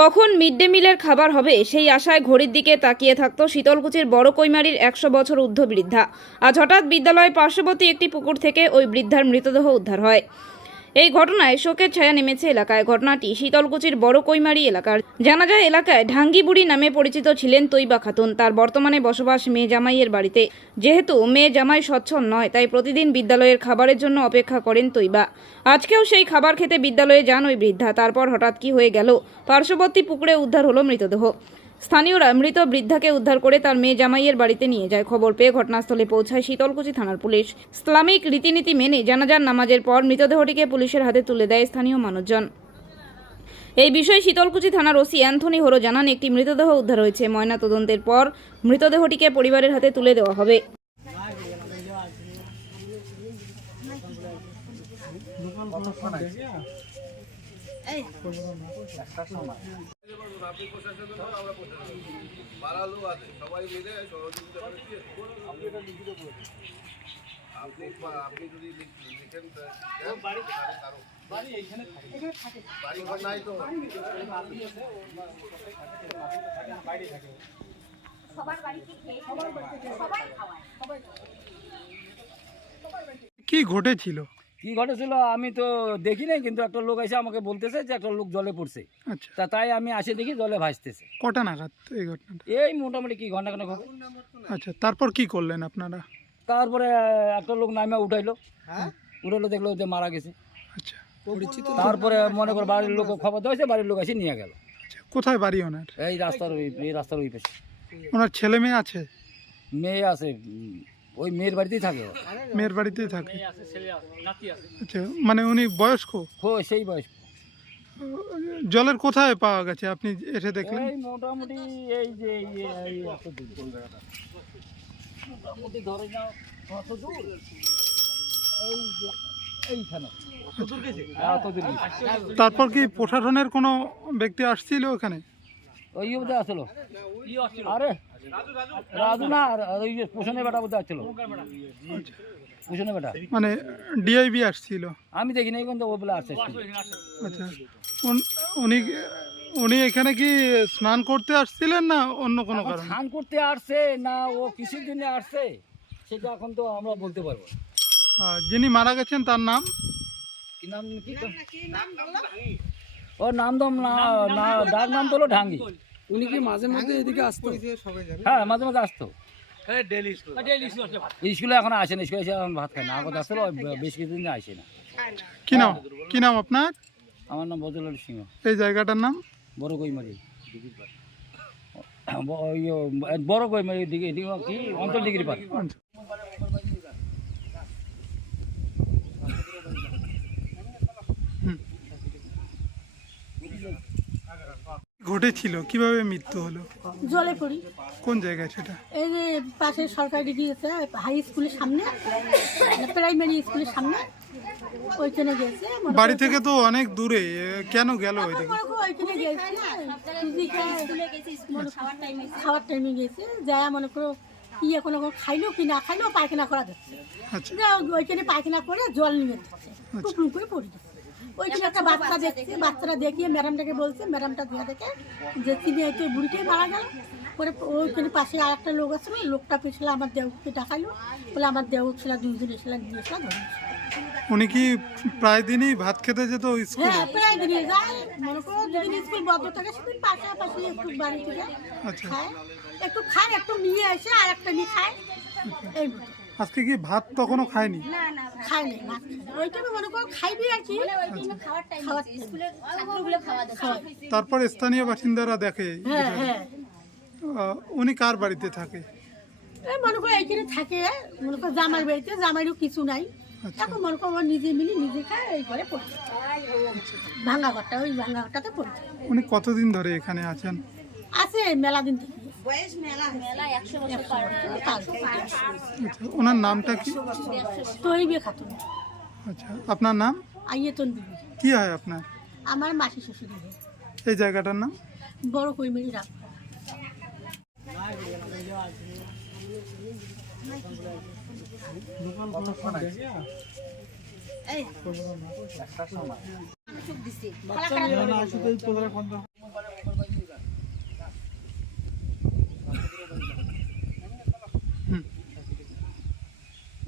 কখন mid day মিলের খাবার হবে, সেই আশায় ঘড়ির দিকে তাকিয়ে থাকতো শীতলকুচির বড় কৈমারির একশো বছর ঊর্ধ্ব বৃদ্ধা। আজ হঠাৎ বিদ্যালয়ের পার্শ্ববর্তী একটি পুকুর থেকে ওই বৃদ্ধার মৃতদেহ উদ্ধার হয়। এই ঘটনায় শোকের ছায়া নেমেছে এলাকায়। ঘটনাটি শীতলকুচির বড় কৈমারি এলাকার। জানা যায়, এলাকায় ঢাঙ্গিবুড়ি নামে পরিচিত ছিলেন তৈবা খাতুন। তার বর্তমানে বসবাস মেয়ে জামাইয়ের বাড়িতে। যেহেতু মেয়ে জামাই সচ্ছল নয়, তাই প্রতিদিন বিদ্যালয়ের খাবারের জন্য অপেক্ষা করেন তৈবা। আজকেও সেই খাবার খেতে বিদ্যালয়ে যান ওই বৃদ্ধা। তারপর হঠাৎ কি হয়ে গেল? পার্শ্ববর্তী পুকুরে উদ্ধার হলো মৃতদেহ। স্থানীয়রা মৃত বৃদ্ধাকে উদ্ধার করে তার মেয়ে জামাইয়ের বাড়িতে নিয়ে যায়। খবর পেয়ে ঘটনাস্থলে পৌঁছায় শীতলকুচি থানার পুলিশ। ইসলামিক রীতিনীতি মেনে জানাজার নামাজের পর মৃতদেহটিকে পুলিশের হাতে তুলে দেয় স্থানীয় মানুষজন। এই বিষয়ে শীতলকুচি থানার ওসি অ্যান্থনি হোরো জানান, একটি মৃতদেহ উদ্ধার হয়েছে। ময়না তদন্তের পর মৃতদেহটিকে পরিবারের হাতে তুলে দেওয়া হবে। আপনি প্রশাসন আমরা প্রশাসন। পাড়ার লোক আছে সবাই মিলে সহযোগিতা আপনি এটা লিখিত করে আপনি আপনি যদি লিখ- লিখেন কারও বাড়ি ঘর নাই তো। কি ঘটেছিল? কি ঘটেছিল আমি তো দেখি নাই কিন্তু একটা লোক এসে আমাকে বলতেছে যে একটা লোক জলে পড়ছে। আচ্ছা। তা তাই আমি আসে দেখি জলে ভাসতেছে। কটা নাগাদ এই ঘটনাটা? এই মোটামুটি কি ঘণ্টা খানেক হবে। আচ্ছা তারপর কি করলেন আপনারা? তারপরে একটা লোক নামে উঠাইলো। হ্যাঁ? উঠাইলো দেখল যে মারা গেছে। আচ্ছা। তারপরে মনে করো বাড়ির লোক খবর দিয়েছে বাড়ির লোক এসে নিয়ে গেল। আচ্ছা কোথায় বাড়ি ওনার? এই রাস্তার ওই এই রাস্তার ওই পাশে। ওনার ছেলে মেয়ে আছে? মেয়ে আছে ওই মেয়ের বাড়িতেই থাকে ও। মেয়ের বাড়িতেই থাকে? আচ্ছা মানে উনি বয়স্ক? হো সেই বয়স জলের কোথায় পাওয়া গেছে? আপনি এসে দেখলেন? এই মোটামুটি এই যে এই এই এত দূর মোটামুটি ধরে নাও কত দূর এই যে এইখানে। এত দূর গেছে। তারপর কি প্রশাসনের কোনো ব্যক্তি আসছিল ওখানে? ওই আসলো। আরে রাজু না আর ওই যে পোষণে বেটা বোধহয় আসছিল পোষণে বেটা। মানে ডিআইবি আসছিল। আমি দেখিনি কিন্তু ও বলে আসছে। আচ্ছা উন- উনি এখানে কি স্নান করতে আসছিলেন না অন্য কোনো কারণে? স্নান করতে আসছে না ও কিসের জন্য আসছে সেটা এখন তো আমরা বলতে পারব যিনি মারা গেছেন তার নাম? কি নাম কি? ওর নাম তো না না ডাক নাম তো হলো ঢাঙ্গি। উনি কি মাঝে মধ্যে এদিকে আসতো? হ্যাঁ মাঝে মাঝে আসতো। স্কুলে এখন আসে না স্কুলে এখন ভাত খায় না। আগত আসলো বেশ কিছুদিন আসে না। কি নাম? কি নাম আপনার? আমার নাম বজলাল সিংহ। এই জায়গাটার নাম? বড় ওই, ও, বড় কইমারি দিকে এদিকে কি? অন্তর ডিগ্রি পার ঘটেছিল? কীভাবে মৃত্যু হলো? জলে পড়ি কোন জায়গায় সেটা? এই যে পাশে সরকারি গিয়েছে হাই স্কুলের সামনে মানে প্রাইমারি স্কুলের সামনে ওইখানে গেছে। মনে বাড়ি থেকে তো অনেক দূরে কেন গেল ওইদিকে? ওইখানে গেছে খাওয়ার টাইমে গেছে যায় মনে করো ইয়ে কোনো কোনো খাইলো কি না খাইলো পায়খানা করা যাচ্ছে। আচ্ছা। ওইখানে পায়খানা করে জল নিয়ে যাচ্ছে টুকরুম করে পড়ে যাচ্ছে ওইখানে একটা বাচ্চা দেখছে বাচ্চারা দেখিয়ে ম্যাডামটাকে বলছে ম্যাডামটা দেখে যে তিনি বুড়িটাই মারা গেল। পরে ওইখানে পাশে আর একটা লোক আসলো লোকটা পেছলে আমার বলে আমার ছিল দুইজন এসেছিলাম দিয়েছিলাম উনি কি প্রায় দিনই ভাত খেতে যেত স্কুলে? হ্যাঁ প্রায় দিনই যায়। মনে করো যেদিন স্কুল বন্ধ থাকে সেদিন পাশাপাশি একটু বাড়ি থেকে আচ্ছা। খায়। একটু খায় একটু নিয়ে এসে আর একটা নিয়ে খায়। এই মতো। আজকে কি ভাত তখনও খায়নি? খায় না ভাত খায় ওই টাইমে মনে করো খাইবি আর কি। তারপর স্থানীয় বাসিন্দারা দেখে হ্যাঁ হ্যাঁ। উনি কার বাড়িতে থাকে? এই মনে করো এইখানে থাকে মনে করো জামাই বাড়িতে জামাইরও কিছু নাই। এখন মনে করো নিজে মিলি নিজে খায় এই ঘরে পড়ে থাকে। ভাঙা ঘরটা ওই ভাঙা ঘরটাতে পড়ে থাকে। উনি কতদিন ধরে এখানে আছেন? আছে মেলা দিন থেকে। আচ্ছা ওনার নামটা কি? তৈবে খাতুন। আচ্ছা আপনার নাম? আইয়েতন বিবি। কি হয় আপনার? আমার মাসি শ্বশুরি এই জায়গাটার নাম? বড় কৈমেরি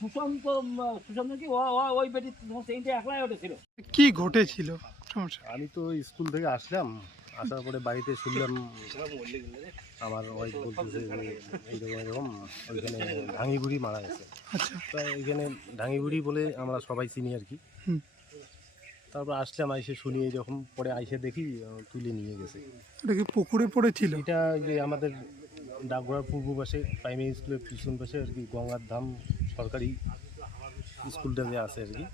সুশান্ত সুশান্ত কি? ও- ও- ওই বেটি সেইটা একলাই উঠেছিল? কি ঘটেছিল? আমি তো স্কুল থেকে আসলাম আসার পরে বাড়িতে শুনলাম আমার ওয়াইফ বলতেছে এইরকম এরকম ওইখানে ঢাঙি বুড়ি মারা গেছে। আচ্ছা। তো এইখানে ঢাঙি বুড়ি বলে আমরা সবাই চিনি আর কি। তারপর আসলাম আইসে শুনি এরকম পরে আইসে দেখি তুলে নিয়ে গেছে। এটা কি পুকুরে পড়েছিল? এটা যে আমাদের ডাকঘোড়ার পূর্ব পাশে প্রাইমারি স্কুলের পিছন পাশে আর কি গঙ্গার ধাম সরকারি স্কুলটা যে আছে আর কি।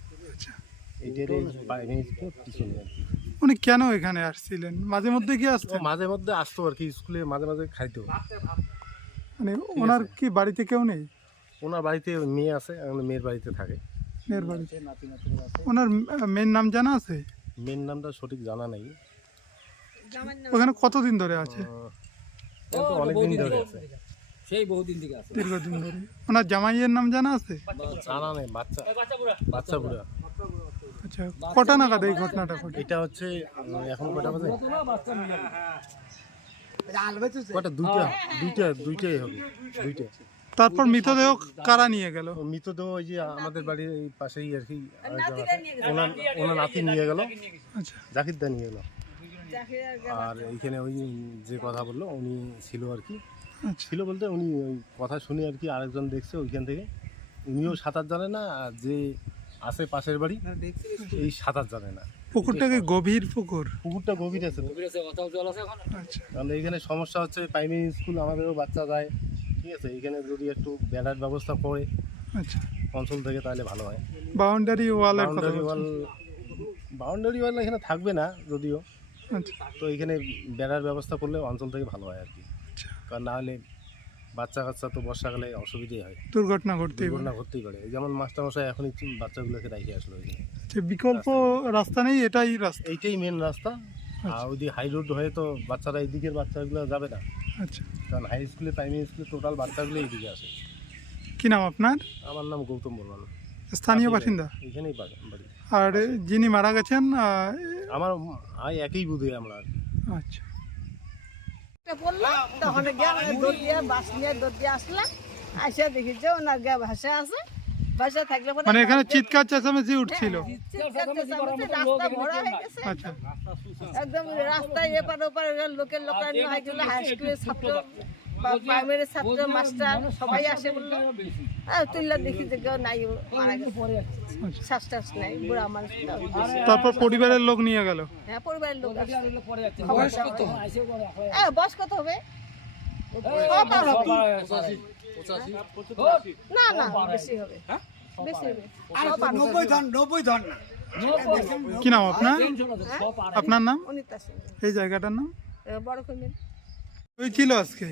এইটার এই প্রাইমারি স্কুলের পিছনে আর কি। উনি কেন এখানে আসছিলেন? মাঝে মধ্যে কি ও আসতেন মাঝে মধ্যে আসতো আর কি স্কুলে মাঝে মাঝে খাইতো। মানে ওনার কি বাড়িতে কেউ নেই? ওনার বাড়িতে মেয়ে আছে মেয়ের বাড়িতে থাকে। মেয়ের বাড়িতে। ওনার মেন নাম জানা আছে? মেয়ের নামটা সঠিক জানা নাই। ওখানে কতদিন ধরে আছে? অনেকদিন ধরে আছে। সেই বহুদিন থেকে আছে। দীর্ঘদিন ধরে। ওনার জামাইয়ের নাম জানা আছে? জানা নেই বাচ্চা। বাচ্চা বুড়া। আচ্ছা কটা নাগাদ এই ঘটনাটা ঘটে? এটা হচ্ছে এখন কটা বাজে? কটা দুইটা? দুইটা দুইটাই হবে দুইটা। তারপর মৃতদেহ কারা নিয়ে গেল? মৃতদেহ ওই যে আমাদের বাড়ির এই পাশেই আর কি ওনার নাতি নিয়ে গেল। আচ্ছা। জাকির দা নিয়ে গেল। আর এইখানে ওই যে কথা বলল উনি ছিল আর কি। আচ্ছা। ছিল বলতে উনি ওই কথা শুনে আর কি আরেকজন দেখছে ওইখান থেকে। উনিও সাঁতার জানে না আর যে আছে পাশের বাড়ি এই সাঁতার জানে না। পুকুরটাকে গভীর পুকুর? পুকুরটা গভীর আছে তো। কবিরাজে কথাও জল আছে এখন। আচ্ছা। সমস্যা হচ্ছে প্রাইমারি স্কুল আমাদেরও বাচ্চা যায়। ঠিক আছে এইখানে যদি একটু বেড়ার ব্যবস্থা করে আচ্ছা। অঞ্চল থেকে তাহলে ভালো হয়। বাউন্ডারি ওয়ালের কথা বাউন্ডারি ওয়াল। বাউন্ডারি ওয়াল এখানে থাকবে না যদিও। আচ্ছা তো এখানে বেড়ার ব্যবস্থা করলে অঞ্চল থেকে ভালো হয় আর কি। আচ্ছা। কারণ না হলে বাচ্চা কাচ্চা তো বর্ষাকালে অসুবিধাই হয়। দুর্ঘটনা ঘটতেই দুর্ঘটনা ঘটতেই পারে। যেমন মাস্টারমশাই এখনই বাচ্চাগুলোকে রেখে আসলো এখানে। আচ্ছা, বিকল্প রাস্তা নেই। এটাই রাস্তা। এইটাই মেন রাস্তা। আর ওই হাই রোড হয়ে তো বাচ্চারা এইদিকের বাচ্চাগুলো যাবে না। আচ্ছা। কারণ হাই স্কুলে প্রাইমারি স্কুলে টোটাল বাচ্চাগুলো এইদিকে আসে। কি নাম আপনার? আমার নাম গৌতম বর্মন। স্থানীয় বাসিন্দা? এখানেই বাড়ি। আর যিনি মারা গেছেন আমার আই একই বুধে আমরা আর কি। আচ্ছা পড়ল তখন গিয়ে দৌড় দিয়ে বাস নিয়ে দৌড় দিয়ে আসলাম। আসে দেখি যে ওনার গা ভাষা আছে। ভাষা থাকলে মানে এখানে চিৎকার চেঁচামেচি উঠছিল। রাস্তা ভরা হয়ে গেছে। আচ্ছা। একদম রাস্তায় এপার ওপার লোকের লোকারণ্য হয়ে গেল হাই স্কুলের ছাত্র প্রাইমারি ছাত্র মাস্টার সবাই আসে বলল। হ্যাঁ তুললে দেখি যে কেউ নাই মারা গেছে। শ্বাস টাস নাই বুড়া মানুষ তারপর পরিবারের লোক নিয়ে গেল? হ্যাঁ পরিবারের লোক হ্যাঁ বয়স কত হবে? না না বেশি হবে। হবে। কি নাম আপনার? আপনার নাম? এই জায়গাটার নাম? বড় কমিল হয়েছিল আজকে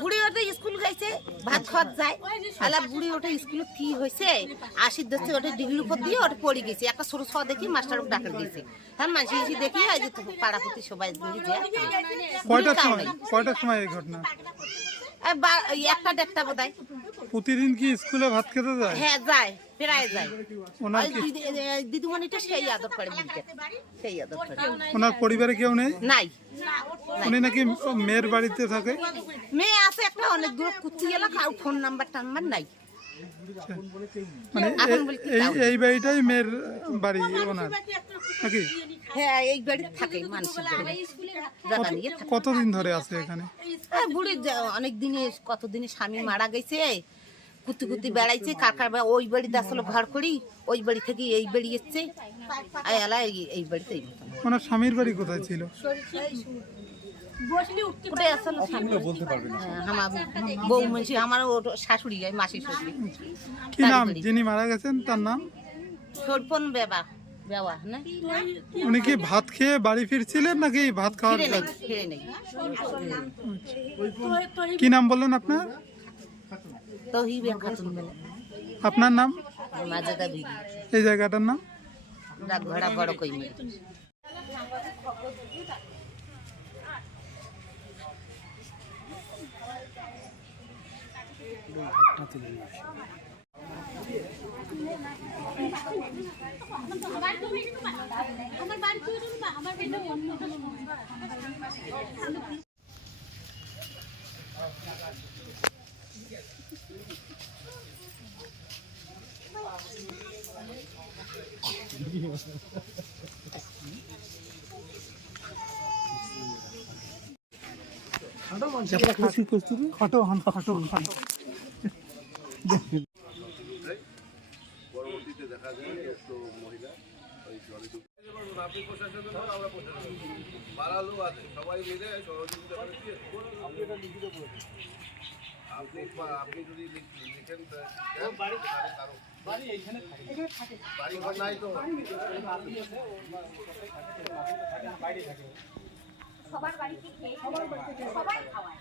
বুড়ি ওটা স্কুল গেছে ভাত খাওয়ার যায়। আলা বুড়ি ওটা স্কুলে কি হয়েছে? আশির দশে ওটা ডিগ্রি উপর দিয়ে ওটা পড়ে গেছে। একটা সরু ছ দেখি মাস্টার ডাকা দিয়েছে। হ্যাঁ মানুষ এসে দেখি যে পাড়াপতি সবাই মিলে যে কয়টার সময়? কয়টার সময় এই ঘটনা? একটা দেড়টা বোধ প্রতিদিন কি স্কুলে ভাত খেতে যায়? হ্যাঁ যায় প্রায় যায়। ওনার দিদিমণিটা সেই আদর করে সেই আদর করে। ওনার পরিবারে কেউ নেই? নাই। উনি নাকি মেয়ের বাড়িতে থাকে? মেয়ে আছে একটা অনেক দূর কুচি গেল কারও ফোন নাম্বার টাম্বার নাই। মানে এই এই বাড়িটাই মেয়ের বাড়ি ওনার। নাকি? হ্যাঁ এই বাড়িতে থাকে মানুষের বাড়ি। থাকে কতদিন ধরে আছে এখানে? হ্যাঁ, বুড়ির অনেক দিনে কতদিনে স্বামী মারা গেছে কুতি কুতি বেড়াইছে কার কার ওই বাড়িতে আসলে ঘর করি ওই বাড়ি থেকে এই বাড়ি এসছে। এই বাড়িতে ওনার স্বামীর বাড়ি কোথায় ছিল? উঠে না হ্যাঁ, আমার বউ মুন্সি আমার শাশুড়ি মাসি শাশুড়ি। কি নাম? যিনি মারা গেছেন তার নাম? সরপন বেবা উনি কি ভাত খেয়ে বাড়ি ফিরছিলেন নাকি ভাত খাওয়ার কি নাম বললেন আপনার? আপনার নাম? এই জায়গাটার নাম? ডাকঘড়া বড় কই মেয়ে খাটো হান খাটো খাটো। পরবর্তীতে দেখা যায় একটু মহিলা ওই জলে আপনি আমরা সবাই মিলে সহযোগিতা আপনি আপনি যদি লিখ- লিখেন তাহলে বাড়ি ঘর নাই তো সবার বাড়িতে খেয়ে, সবার বাড়িতে সবাই খাওয়ায়